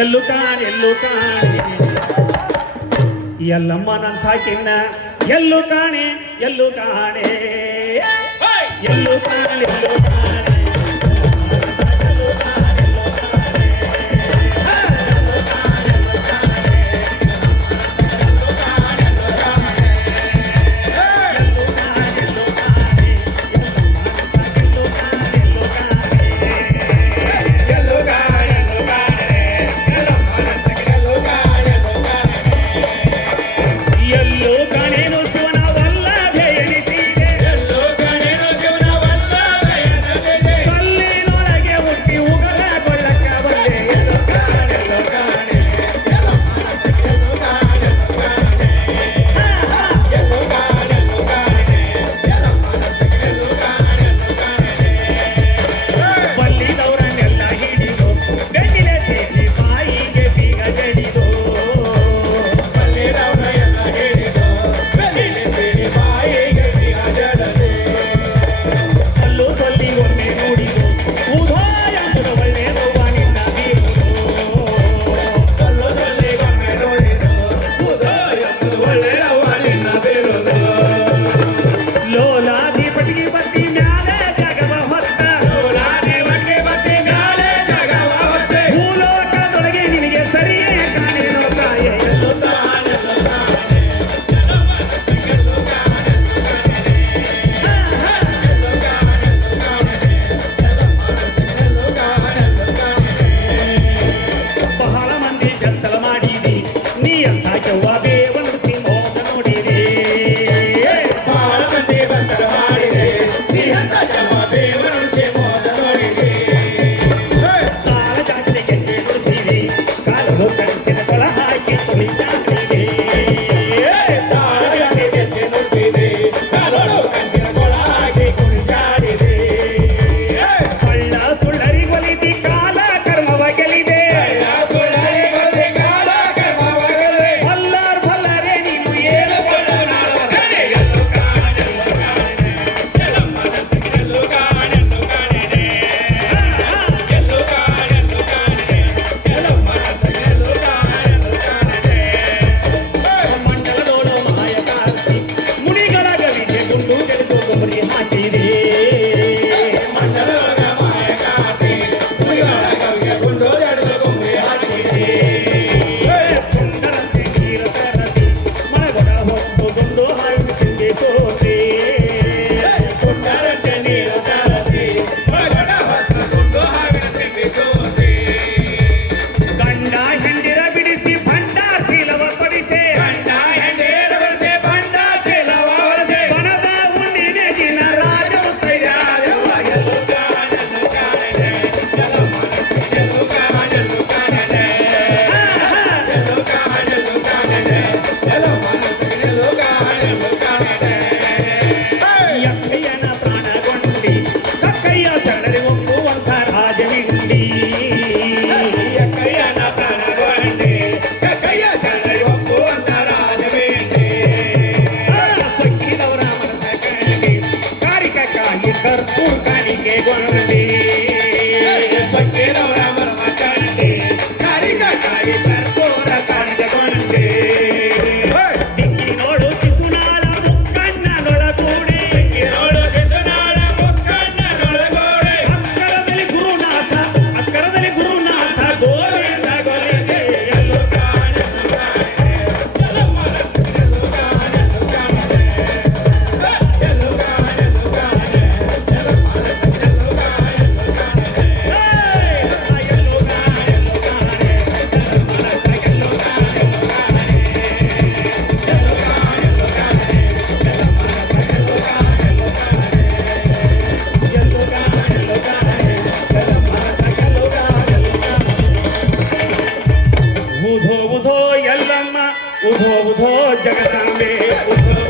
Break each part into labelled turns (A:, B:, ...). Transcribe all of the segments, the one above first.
A: ಎಲ್ಲುತ್ತಾರೆ ಎಲ್ಲುತ್ತಾರೆ ಎಲ್ಲಮ್ಮನಂತ ಕಿನ್ನ ಎಲ್ಲೂ ಕಾಣೆ ಎಲ್ಲೂ ಕಾಣೆ ಎಲ್ಲೂ ಕಾಣೆ ಎಲ್ಲೂ I can walk it. রে கடிக்கை கொள்ளி उभो उभो जगत में उभो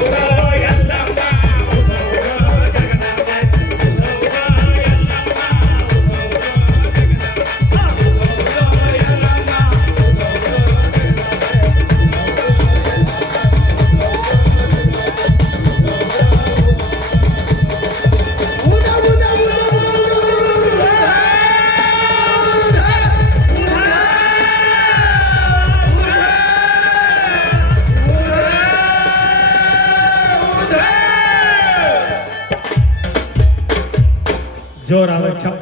A: జోరాల చప్ప